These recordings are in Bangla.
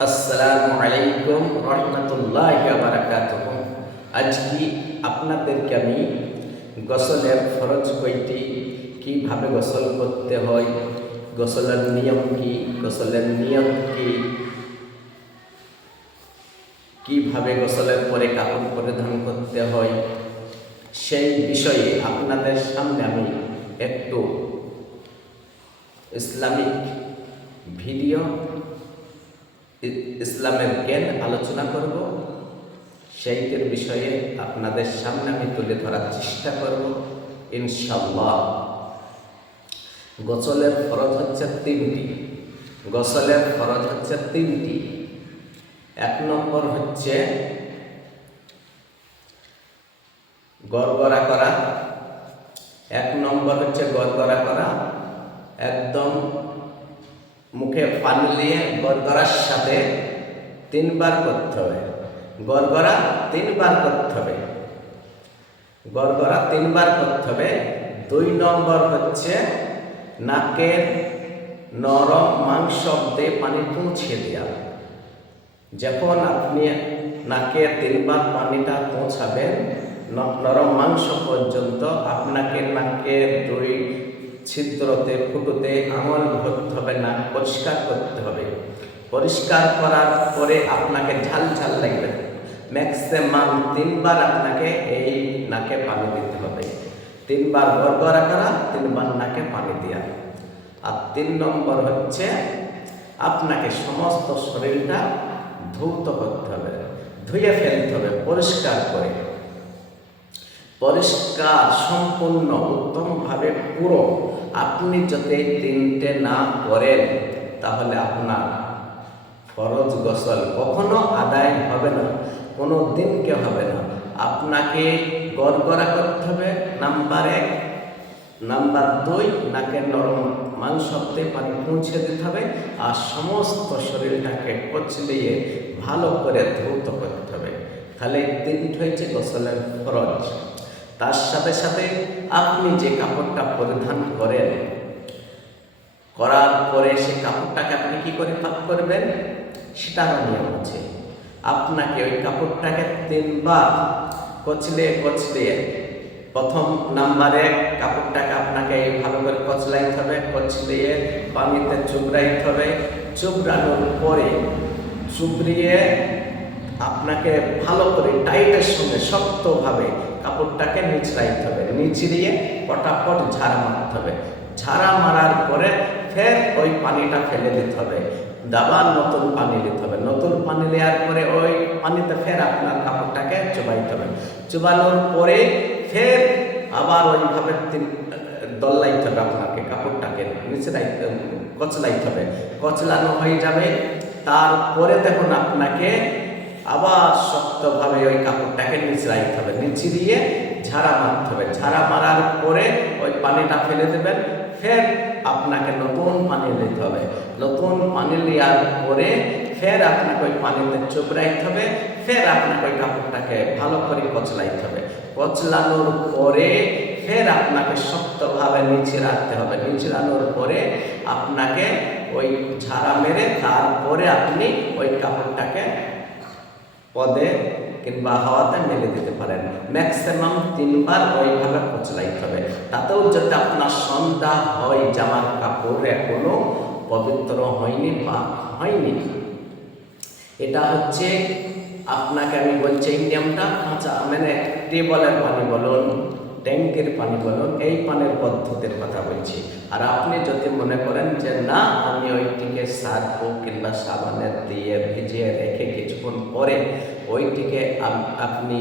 আসসালামু আলাইকুম রহমতুল্লাহি ওয়া বারাকাতুহু। আজকে আপনাদেরকে আমি গোসলের ফরজ কয়টি, কিভাবে গোসল করতে হয়, গোসলের নিয়ম কি, গোসলের নিয়ম কি, কিভাবে গোসলের পরে কাপড় পরিধান করতে হয়, সেই বিষয়ে আপনাদের সামনে আমি একটু ইসলামিক ভিডিও, ইসলামের জ্ঞান আলোচনা করব। সেইটির বিষয়ে আপনাদের সামনে আমি তুলে ধরার চেষ্টা করব ইনশাআল্লাহ। গোসলের ফরজ হচ্ছে তিনটি। গোসলের ফরজ হচ্ছে তিনটি। এক নম্বর হচ্ছে গড়গড়া করা। এক নম্বর হচ্ছে গড়গড়া করা, একদম মুখে পানি নিয়ে গড়গড়ার সাথে 3 বার করতে হবে। গড়গড়া 3 বার করতে হবে। গড়গড়া 3 বার করতে হবে। 2 নম্বর হচ্ছে নাকের নরম মাংস দিয়ে পানি পৌঁছে দেওয়া। যখন আপনি নাকে 3 বার পানিটা পৌঁছাবেন নরম মাংস পর্যন্ত, আপনাকে নাকের 2 ছিদ্রতে ফুটোতে আঙুল ভরতে হবে, নাক পরিষ্কার করতে হবে। পরিষ্কার করার পরে আপনাকে ঝাল ঝাল লাগবে। ম্যাক্সিমাম 3 বার আপনাকে এই নাকে পানি দিতে হবে। 3 বার গড়গড়া করা, 3 বার নাকে পানি দেওয়া। আর 3 নম্বর হচ্ছে আপনাকে সমস্ত শরীরটা ধৌত করতে হবে, ধুয়ে ফেলতে হবে পরিষ্কার করে। পরিষ্কার সম্পূর্ণ উত্তমভাবে পুরো আপনি যদি 3টে না করেন তাহলে আপনার ফরজ গোসল কখনো আদায় হবে না, কোনো দিনকে হবে না। আপনাকে গড়গড়া করতে হবে নাম্বার 1। নাম্বার 2, নাকের নরম মাংসতে পানি পৌঁছে দিতে হবে। আর সমস্ত শরীরটাকে কচলিয়ে ভালো করে ধৌত করতে হবে। তাহলে 3টি হয়েছে গোসলের ফরজ। তার সাথে সাথে আপনি যে কাপড়টা পরিধান করেন, করার পরে সে কাপড়টাকে আপনি কি করে পাক করবেন সেটারও নিয়ম আছে। আপনাকে ওই কাপড়টাকে 3 বার কচলিয়ে কচলিয়ে, প্রথম নাম্বার 1 কাপড়টাকে আপনাকে এইভাবে করে কচলাইতে হবে, কচলিয়ে পানিতে চুবড়াইতে হবে। চুবড়ানোর পরে চুবড়িয়ে আপনাকে ভালো করে টাইটের সঙ্গে শক্তভাবে কাপড়টাকে নিচড়াইতে হবে। নিচড়িয়ে পটাপট ঝাড়া মারতে হবে। ঝাড়া মারার পরে ফের ওই পানিটা ফেলে দিতে হবে। আবার নতুন পানি নিতে হবে। নতুন পানি নেওয়ার পরে ওই পানিতে ফের আপনার কাপড়টাকে চুবাইতে হবে। চুবানোর পরে ফের আবার ওইভাবে দল্লাইতে হবে। আপনাকে কাপড়টাকে নিচড়াইতে, কচলাইতে হবে। কচলানো হয়ে যাবে। তারপরে দেখুন আপনাকে আবার শক্তভাবে ওই কাপড়টাকে নিচড়াইতে হবে। নিচড়িয়ে ঝাড়া মারতে হবে। ঝাড়া মারার পরে ওই পানিটা ফেলে দেবেন। ফের আপনাকে নতুন পানি নিতে হবে। নতুন পানি নেওয়ার পরে ফের আপনাকে ওই পানিতে চুবড়াইতে হবে। ফের আপনাকে ওই কাপড়টাকে ভালো করে কচলাইতে হবে। কচলানোর পরে ফের আপনাকে শক্তভাবে নিচে রাখতে হবে। নিচড়ানোর পরে আপনাকে ওই ঝাড়া মেরে তারপরে আপনি ওই কাপড়টাকে পদে কিংবা হাওয়াতে মেলে দিতে পারেন। ম্যাক্সিমাম 3 বার ওইভাবে কচলাইতে হবে। তাতেও যদি আপনার সন্ধ্যা হয় জামার কাপড় এখনো পবিত্র হয়নি বা হয়নি, এটা হচ্ছে আপনাকে আমি বলছি এই নিয়মটা কাঁচা মানে টেবলের পানি বলুন, ট্যাঙ্কের পানি বলুন, এই পানির পদ্ধতির কথা বলছি। আর আপনি যদি মনে করেন যে না আমি ওইটিকে সার্ফ কিংবা সাবানের দিয়ে ভিজিয়ে রেখে কিছুক্ষণ পরে ওইটিকে আপনি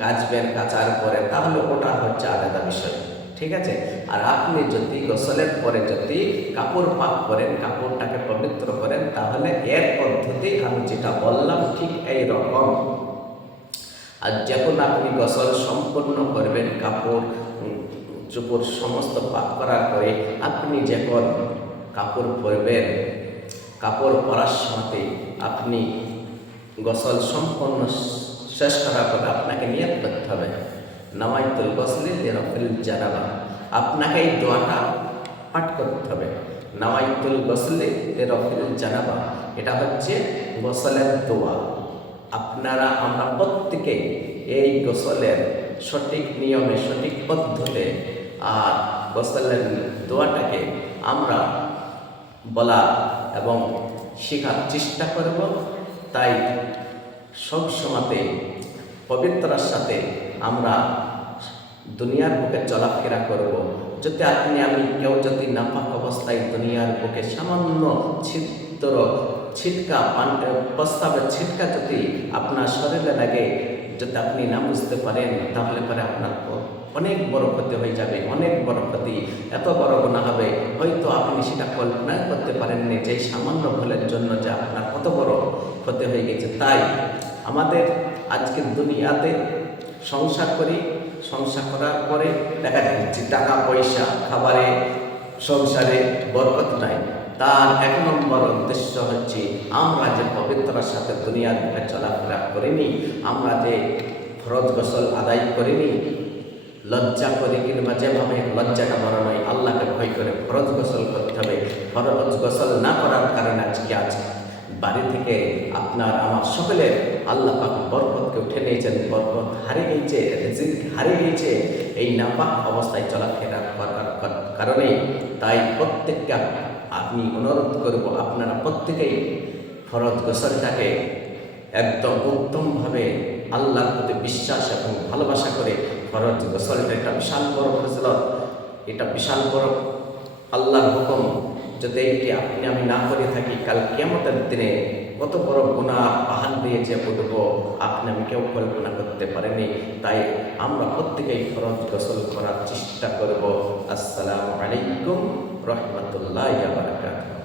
কাচবেন, কাচার পরে, তাহলে ওটা হচ্ছে আলাদা বিষয়, ঠিক আছে। আর আপনি যদি গোসলের পরে যদি কাপড় পাক করেন, কাপড়টাকে পবিত্র করেন, তাহলে এর পদ্ধতি আমি যেটা বললাম ঠিক এই রকম। আর যখন আপনি গোসল সম্পূর্ণ করবেন, কাপড় চোপড় সমস্ত পাক করার পরে আপনি যখন কাপড় পরবেন, কাপড় পরার সাথে আপনি গোসল সম্পূর্ণ শেষ করার পরে আপনাকে নিয়ত করতে হবে নামাইতুল গোসলি লিরাফিল জানাবা। আপনাকে এই দোয়াটা পাঠ করতে হবে। নাওয়াইতুল গোসলে রফিল জানাবা, এটা হচ্ছে গোসলের দোয়া। আপনারা আমরা প্রত্যেকে এই গোসলের সঠিক নিয়মে সঠিক পদ্ধতিতে আর গোসলের দোয়াটাকে আমরা বলা এবং শেখার চেষ্টা করব। তাই সব সময়তে পবিত্রার সাথে আমরা দুনিয়ার বুকে চলাফেরা করব। যদি আপনি আমি কেউ যদি নাপাক অবস্থায় দুনিয়ার বুকে সামান্য ছিটকা প্রস্তাবের ছিটকা যদি আপনার শরীরে লাগে, যদি আপনি না বুঝতে পারেন, তাহলে পরে আপনার অনেক বড় ক্ষতি হয়ে যাবে, অনেক বড় ক্ষতি, এত বড় গুনাহ হবে, হয়তো আপনি সেটা কল্পনা করতে পারেননি যে সামান্য ভুলের জন্য যে আপনার কত বড় ক্ষতি হয়ে গেছে। তাই আমাদের আজকের দুনিয়াতে সংসার করি, সংসার করার পরে দেখা যাচ্ছে টাকা পয়সা, খাবারে, সংসারে বরকত নাই। তার 1 নম্বর উদ্দেশ্য হচ্ছে আমরা যে পবিত্রার সাথে দুনিয়ার বুকে চলাফেরা করিনি, আমরা যে ফরজ গোসল আদায় করিনি, লজ্জা করে কিংবা যেভাবে লজ্জাটা বড় নয়, আল্লাহকে ভয় করে ফরজ গোসল করতে হবে। ফরজ গোসল না করার কারণে আজ বাড়ি থেকে আপনার আমার সকলের আল্লাহ পাক বরকতকে উঠে নিয়েছেন, বরকত হারিয়ে গিয়েছে, রিজিক হারিয়ে গিয়েছে এই নাপাক অবস্থায় চলাফেরা করার কারণে। তাই প্রত্যেকটা আমি অনুরোধ করব, আপনারা প্রত্যেকেই ফরজ গোসলটাকে একদম উত্তমভাবে আল্লাহর প্রতি বিশ্বাস এবং ভালোবাসা করে ফরজ গোসলটা একটা বিশাল বড় ফজিলত, এটা বিশাল বড় আল্লাহর হুকুম। যদি এটি আপনি আমি না করে থাকি, কাল কিয়ামতের দিনে কত বড় গুনাহ পাহাড় দিয়ে যে উঠব আপনি আমি কেউ কল্পনা করতে পারেনি। তাই আমরা প্রত্যেকেই ফরজ গোসল করার চেষ্টা করব। আসসালামু আলাইকুম রহমতুল্লাহি ওয়া বারাকাতুহু।